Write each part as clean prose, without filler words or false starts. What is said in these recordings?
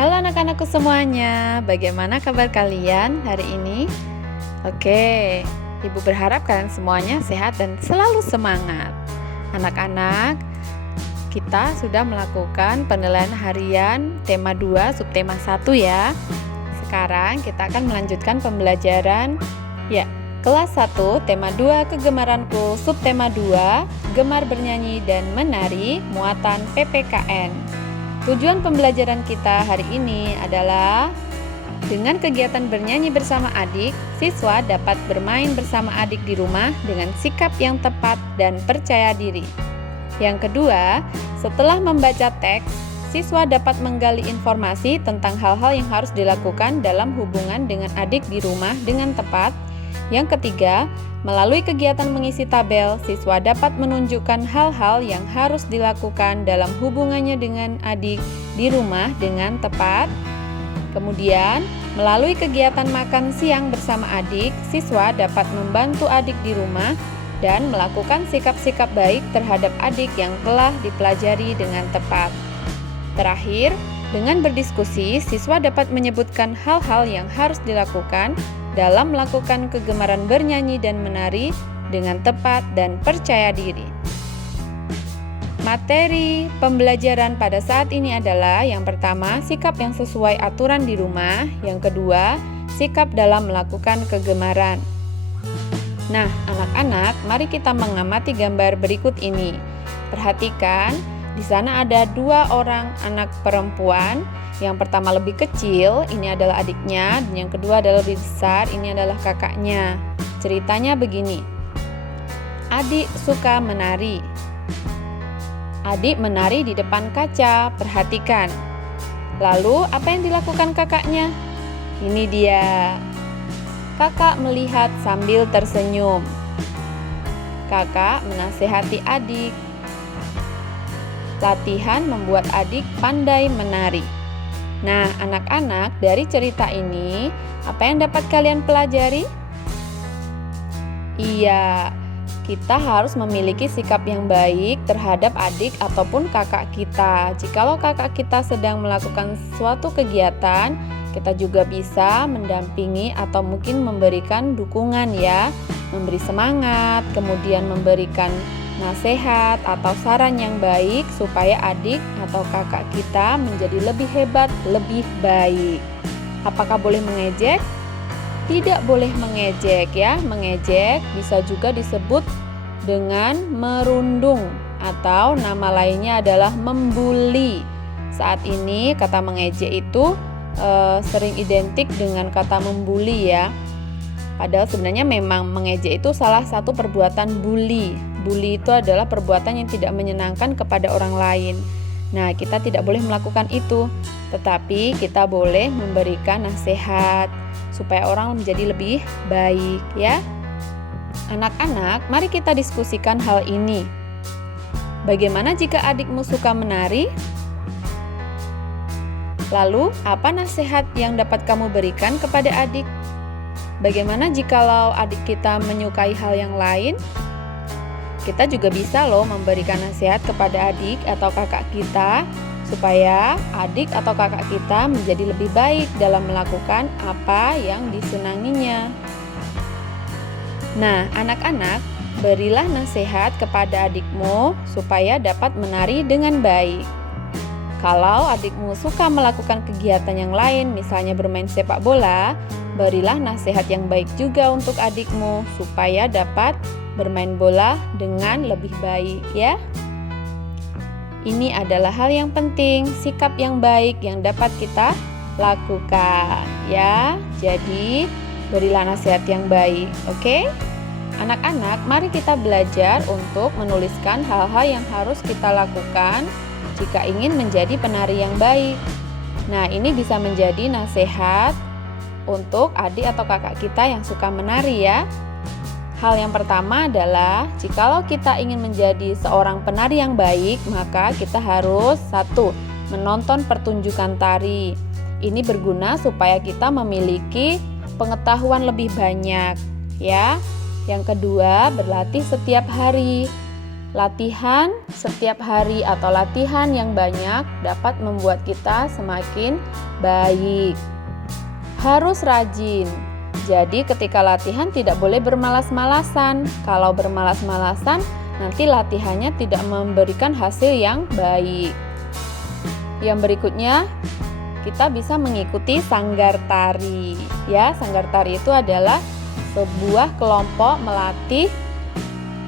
Halo anak-anakku semuanya, bagaimana kabar kalian hari ini? Oke, Ibu berharap kalian semuanya sehat dan selalu semangat. Anak-anak, kita sudah melakukan penilaian harian tema 2, subtema 1 ya. Sekarang kita akan melanjutkan pembelajaran kelas 1, tema 2, kegemaranku, subtema 2, gemar bernyanyi dan menari, muatan PPKN. Tujuan pembelajaran kita hari ini adalah dengan kegiatan bernyanyi bersama adik, siswa dapat bermain bersama adik di rumah dengan sikap yang tepat dan percaya diri. Yang kedua, setelah membaca teks, siswa dapat menggali informasi tentang hal-hal yang harus dilakukan dalam hubungan dengan adik di rumah dengan tepat. Yang ketiga, melalui kegiatan mengisi tabel, siswa dapat menunjukkan hal-hal yang harus dilakukan dalam hubungannya dengan adik di rumah dengan tepat. Kemudian, melalui kegiatan makan siang bersama adik, siswa dapat membantu adik di rumah dan melakukan sikap-sikap baik terhadap adik yang telah dipelajari dengan tepat. Terakhir, dengan berdiskusi, siswa dapat menyebutkan hal-hal yang harus dilakukan dalam melakukan kegemaran bernyanyi dan menari dengan tepat dan percaya diri. Materi pembelajaran pada saat ini adalah yang pertama, sikap yang sesuai aturan di rumah. Yang kedua, sikap dalam melakukan kegemaran. Nah, anak-anak, mari kita mengamati gambar berikut ini. Perhatikan, di sana ada 2 orang anak perempuan. Yang pertama lebih kecil, ini adalah adiknya, dan yang kedua adalah lebih besar, ini adalah kakaknya. Ceritanya begini. Adik suka menari. Adik menari di depan kaca, perhatikan. Lalu, apa yang dilakukan kakaknya? Ini dia. Kakak melihat sambil tersenyum. Kakak menasehati adik. Latihan membuat adik pandai menari. Nah, anak-anak, dari cerita ini, apa yang dapat kalian pelajari? Iya, kita harus memiliki sikap yang baik terhadap adik ataupun kakak kita. Jikalau kakak kita sedang melakukan suatu kegiatan, kita juga bisa mendampingi atau mungkin memberikan dukungan ya, memberi semangat, kemudian memberikan nasihat atau saran yang baik supaya adik atau kakak kita menjadi lebih hebat, lebih baik. Apakah boleh mengejek? Tidak boleh mengejek ya. Mengejek bisa juga disebut dengan merundung atau nama lainnya adalah membuli. Saat ini kata mengejek itu sering identik dengan kata membuli ya. Padahal sebenarnya memang mengejek itu salah satu perbuatan bully. Bully itu adalah perbuatan yang tidak menyenangkan kepada orang lain. Nah, kita tidak boleh melakukan itu, tetapi kita boleh memberikan nasihat supaya orang menjadi lebih baik ya. Anak-anak, mari kita diskusikan hal ini. Bagaimana jika adikmu suka menari? Lalu, apa nasihat yang dapat kamu berikan kepada adik? Bagaimana jikalau adik kita menyukai hal yang lain? Kita juga bisa loh memberikan nasihat kepada adik atau kakak kita supaya adik atau kakak kita menjadi lebih baik dalam melakukan apa yang disenanginya. Nah, anak-anak, berilah nasihat kepada adikmu supaya dapat menari dengan baik. Kalau adikmu suka melakukan kegiatan yang lain, misalnya bermain sepak bola, berilah nasihat yang baik juga untuk adikmu supaya dapat bermain bola dengan lebih baik ya. Ini adalah hal yang penting, sikap yang baik yang dapat kita lakukan ya. Jadi, berilah nasihat yang baik, oke? Anak-anak, mari kita belajar untuk menuliskan hal-hal yang harus kita lakukan jika ingin menjadi penari yang baik. Nah, ini bisa menjadi nasihat untuk adik atau kakak kita yang suka menari ya. Hal yang pertama adalah, jikalau kita ingin menjadi seorang penari yang baik, maka kita harus 1. Menonton pertunjukan tari. Ini berguna supaya kita memiliki pengetahuan lebih banyak ya. Yang kedua, berlatih setiap hari. Latihan setiap hari atau latihan yang banyak dapat membuat kita semakin baik. Harus rajin. Jadi ketika latihan tidak boleh bermalas-malasan. Kalau bermalas-malasan, nanti latihannya tidak memberikan hasil yang baik. Yang berikutnya, kita bisa mengikuti sanggar tari. Ya, sanggar tari itu adalah sebuah kelompok melatih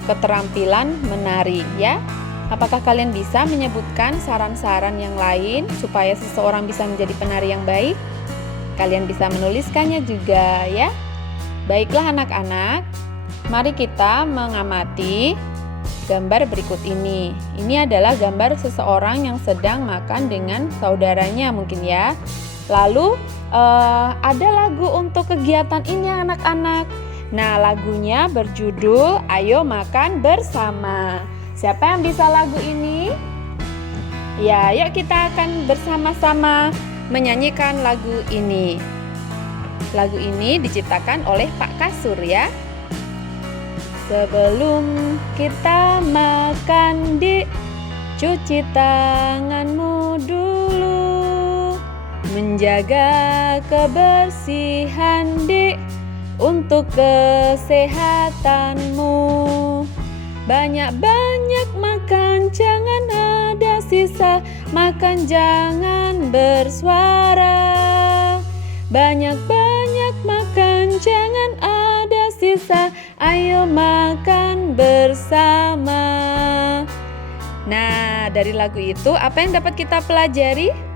keterampilan menari, ya. Apakah kalian bisa menyebutkan saran-saran yang lain supaya seseorang bisa menjadi penari yang baik? Kalian bisa menuliskannya juga, ya. Baiklah anak-anak, mari kita mengamati gambar berikut ini. Ini adalah gambar seseorang yang sedang makan dengan saudaranya mungkin ya. Lalu ada lagu untuk kegiatan ini anak-anak. Nah, lagunya berjudul Ayo Makan Bersama. Siapa yang bisa lagu ini? Ya, yuk kita akan bersama-sama menyanyikan lagu ini. Lagu ini diciptakan oleh Pak Kasur ya. Sebelum kita makan, Dik, cuci tanganmu dulu. Menjaga kebersihan, Dik, untuk kesehatanmu. Banyak-banyak makan, jangan ada sisa. Makan jangan bersuara. Banyak-banyak makan, jangan ada sisa. Ayo makan bersama. Nah, dari lagu itu apa yang dapat kita pelajari?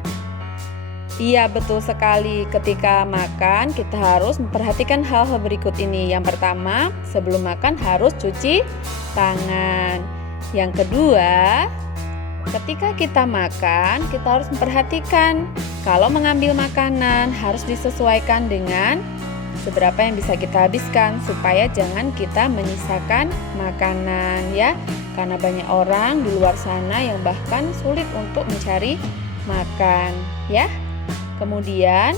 Iya, betul sekali. Ketika makan, kita harus memperhatikan hal-hal berikut ini. Yang pertama, sebelum makan harus cuci tangan. Yang kedua, ketika kita makan, kita harus memperhatikan kalau mengambil makanan harus disesuaikan dengan seberapa yang bisa kita habiskan supaya jangan kita menyisakan makanan ya. Karena banyak orang di luar sana yang bahkan sulit untuk mencari makan ya. Kemudian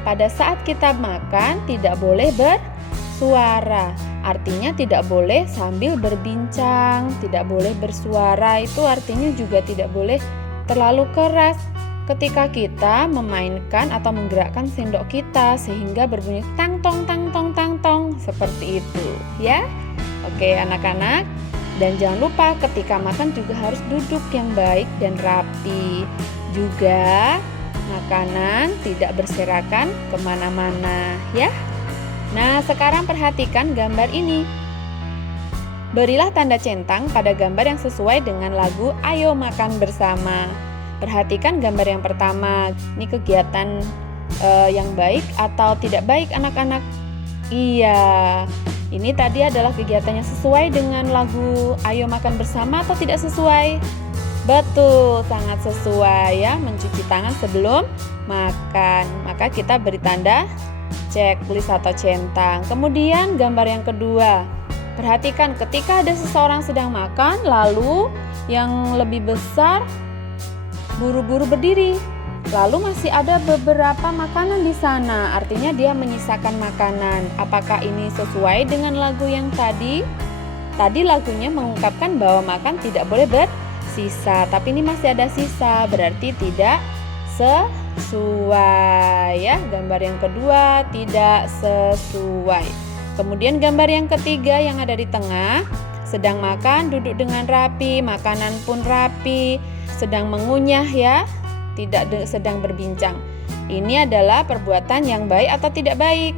pada saat kita makan tidak boleh bersuara. Artinya tidak boleh sambil berbincang, tidak boleh bersuara. Itu artinya juga tidak boleh terlalu keras ketika kita memainkan atau menggerakkan sendok kita sehingga berbunyi tang tong tang tong tang tong seperti itu ya. Oke anak-anak, dan jangan lupa ketika makan juga harus duduk yang baik dan rapi. Juga makanan tidak berserakan kemana-mana ya. Nah, sekarang perhatikan gambar ini. Berilah tanda centang pada gambar yang sesuai dengan lagu Ayo Makan Bersama. Perhatikan gambar yang pertama. Ini kegiatan yang baik atau tidak baik anak-anak? Iya, ini tadi adalah kegiatan yang sesuai dengan lagu Ayo Makan Bersama atau tidak sesuai? Betul, sangat sesuai ya, mencuci tangan sebelum makan. Maka kita beri tanda checklist atau centang. Kemudian gambar yang kedua. Perhatikan ketika ada seseorang sedang makan, lalu yang lebih besar buru-buru berdiri. Lalu masih ada beberapa makanan di sana, artinya dia menyisakan makanan. Apakah ini sesuai dengan lagu yang tadi? Tadi lagunya mengungkapkan bahwa makan tidak boleh bersisa, tapi ini masih ada sisa, berarti tidak sesuai ya. Gambar yang kedua tidak sesuai. Kemudian gambar yang ketiga yang ada di tengah, sedang makan, duduk dengan rapi, makanan pun rapi, sedang mengunyah ya, tidak sedang berbincang. Ini adalah perbuatan yang baik atau tidak baik?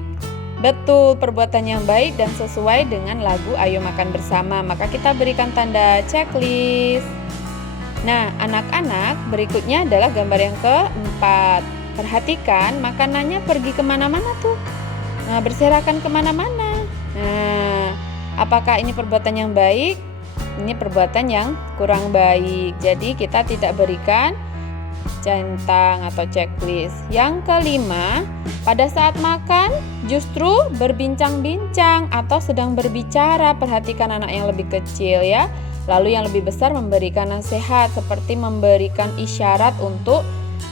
Betul, perbuatan yang baik dan sesuai dengan lagu Ayo Makan Bersama. Maka kita berikan tanda checklist. Nah, anak-anak, berikutnya adalah gambar yang keempat. Perhatikan makanannya pergi kemana-mana tuh. Nah, berserakan kemana-mana. Nah, apakah ini perbuatan yang baik? Ini perbuatan yang kurang baik. Jadi kita tidak berikan centang atau checklist. Yang kelima, pada saat makan justru berbincang-bincang atau sedang berbicara. Perhatikan anak yang lebih kecil ya. Lalu yang lebih besar memberikan nasihat seperti memberikan isyarat untuk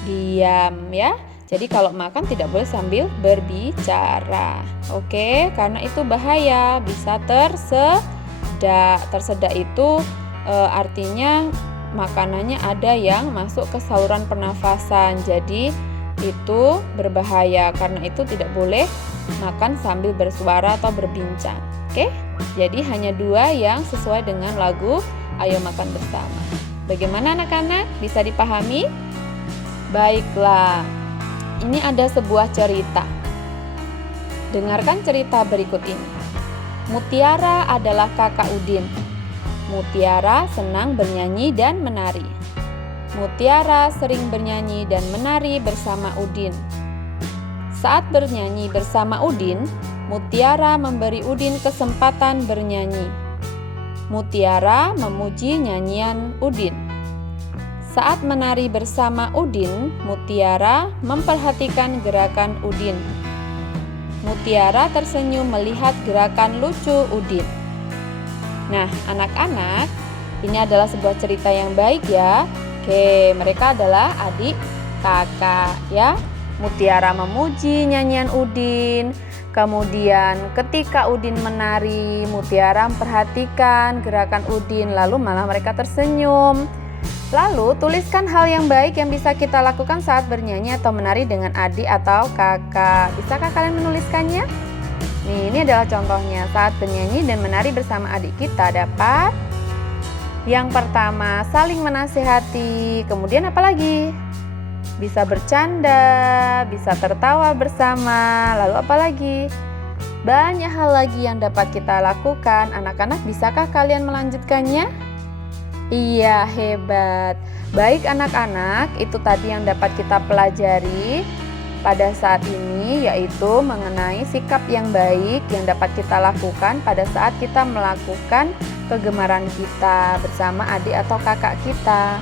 diam ya. Jadi kalau makan tidak boleh sambil berbicara. Oke, karena itu bahaya, bisa tersedak. Tersedak itu artinya makanannya ada yang masuk ke saluran pernafasan. Jadi itu berbahaya, karena itu tidak boleh makan sambil bersuara atau berbincang. Oke? Jadi hanya 2 yang sesuai dengan lagu Ayo Makan Bersama. Bagaimana anak-anak? Bisa dipahami? Baiklah. Ini ada sebuah cerita. Dengarkan cerita berikut ini. Mutiara adalah kakak Udin. Mutiara senang bernyanyi dan menari. Mutiara sering bernyanyi dan menari bersama Udin. Saat bernyanyi bersama Udin, Mutiara memberi Udin kesempatan bernyanyi. Mutiara memuji nyanyian Udin. Saat menari bersama Udin, Mutiara memperhatikan gerakan Udin. Mutiara tersenyum melihat gerakan lucu Udin. Nah, anak-anak, ini adalah sebuah cerita yang baik ya. Oke, mereka adalah adik kakak ya. Mutiara memuji nyanyian Udin. Kemudian ketika Udin menari, Mutiara memperhatikan gerakan Udin, lalu malah mereka tersenyum. Lalu tuliskan hal yang baik yang bisa kita lakukan saat bernyanyi atau menari dengan adik atau kakak. Bisakah kalian menuliskannya? Nih, ini adalah contohnya. Saat bernyanyi dan menari bersama adik kita dapat yang pertama, saling menasihati. Kemudian apa lagi? Bisa bercanda, bisa tertawa bersama. Lalu apa lagi? Banyak hal lagi yang dapat kita lakukan. Anak-anak, bisakah kalian melanjutkannya? Iya, hebat. Baik anak-anak, itu tadi yang dapat kita pelajari pada saat ini, yaitu mengenai sikap yang baik yang dapat kita lakukan pada saat kita melakukan kegemaran kita bersama adik atau kakak kita.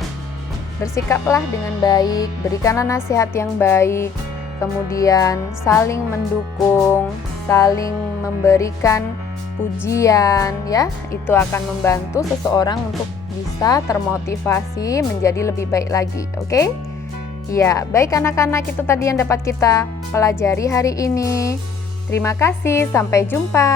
Bersikaplah dengan baik, berikanlah nasihat yang baik, kemudian saling mendukung, saling memberikan pujian ya. Itu akan membantu seseorang untuk bisa termotivasi menjadi lebih baik lagi. Oke? Ya, baik anak-anak, itu tadi yang dapat kita pelajari hari ini. Terima kasih, sampai jumpa.